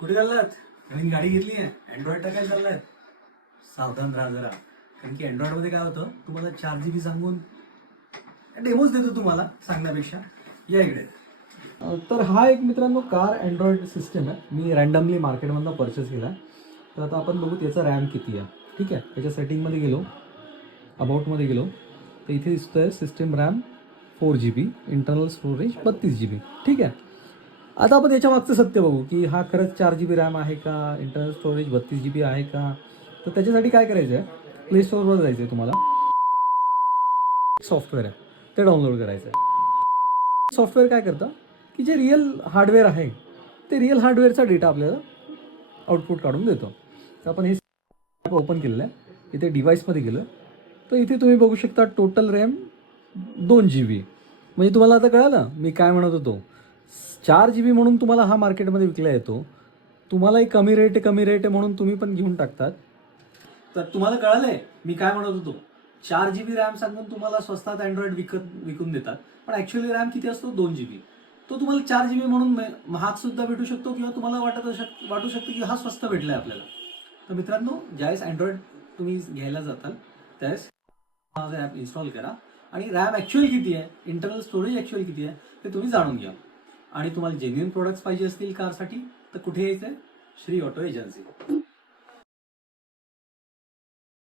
कुठे चाललात? नवीन गाडी घेतली आहे, अँड्रॉइड टाकायला चाललाय. सावधान राहा जरा, कारण की अँड्रॉइड मध्ये काय होतं, तुम्हाला 4 GB सांगून डेमोज देतो तुम्हाला सांगण्यापेक्षा. या इकडे. तर हा एक मित्रांनो कार अँड्रॉइड सिस्टम आहे. मी रँडमली मार्केटमधनं परचेस केला. तर आता आपण बघू त्याचा रॅम किती आहे. ठीक आहे, त्याच्या सेटिंगमध्ये गेलो, अबाउटमध्ये गेलो, तर इथे दिसतोय system RAM 4 GB, internal storage 32 GB. ठीक आहे. आता आपण याच्या मागचं सत्य बघू की हा खरंच 4 GB रॅम आहे का, इंटरनल स्टोरेज 32 GB आहे का. तर त्याच्यासाठी काय करायचं आहे, प्ले स्टोअरवर जायचं आहे तुम्हाला. सॉफ्टवेअर आहे ते डाउनलोड करायचं आहे. सॉफ्टवेअर काय करतं की जे रिअल हार्डवेअर आहे ते रिअल हार्डवेअरचा डेटा आपल्याला आउटपुट काढून देतो. तर आपण हे ओपन केलेलं आहे. इथे डिव्हाइसमध्ये गेलं तर इथे तुम्ही बघू शकता टोटल रॅम 2 GB. म्हणजे तुम्हाला आता कळालं मी काय म्हणत होतो. 4 GB म्हणून तुम्हाला हा मार्केटमध्ये विकला येतो. तुम्हालाही कमी रेट आहे म्हणून तुम्ही पण घेऊन टाकतात. तर तुम्हाला कळालंय मी काय म्हणत होतो. 4 GB रॅम सांगून तुम्हाला स्वस्तात अँड्रॉइड विकून देतात, पण ॲक्च्युअली रॅम किती असतो, 2 GB. तो तुम्हाला 4 GB म्हणून महाग सुद्धा भेटू शकतो, किंवा तुम्हाला वाटू शकतं की हा स्वस्त भेटलाय आपल्याला. तर मित्रांनो, ज्यावेळेस अँड्रॉइड तुम्ही घ्यायला जाताल त्यावेळेस माझं ॲप इन्स्टॉल करा आणि रॅम ॲक्च्युअल किती आहे, इंटरनल स्टोरेज ॲक्च्युअल किती आहे ते तुम्ही जाणून घ्या. आणि तुम्हाला जेन्युइन प्रोडक्ट्स पाहिजे असतील कारसाठी तर कुठे यायचं आहे, श्री ऑटो एजन्सी.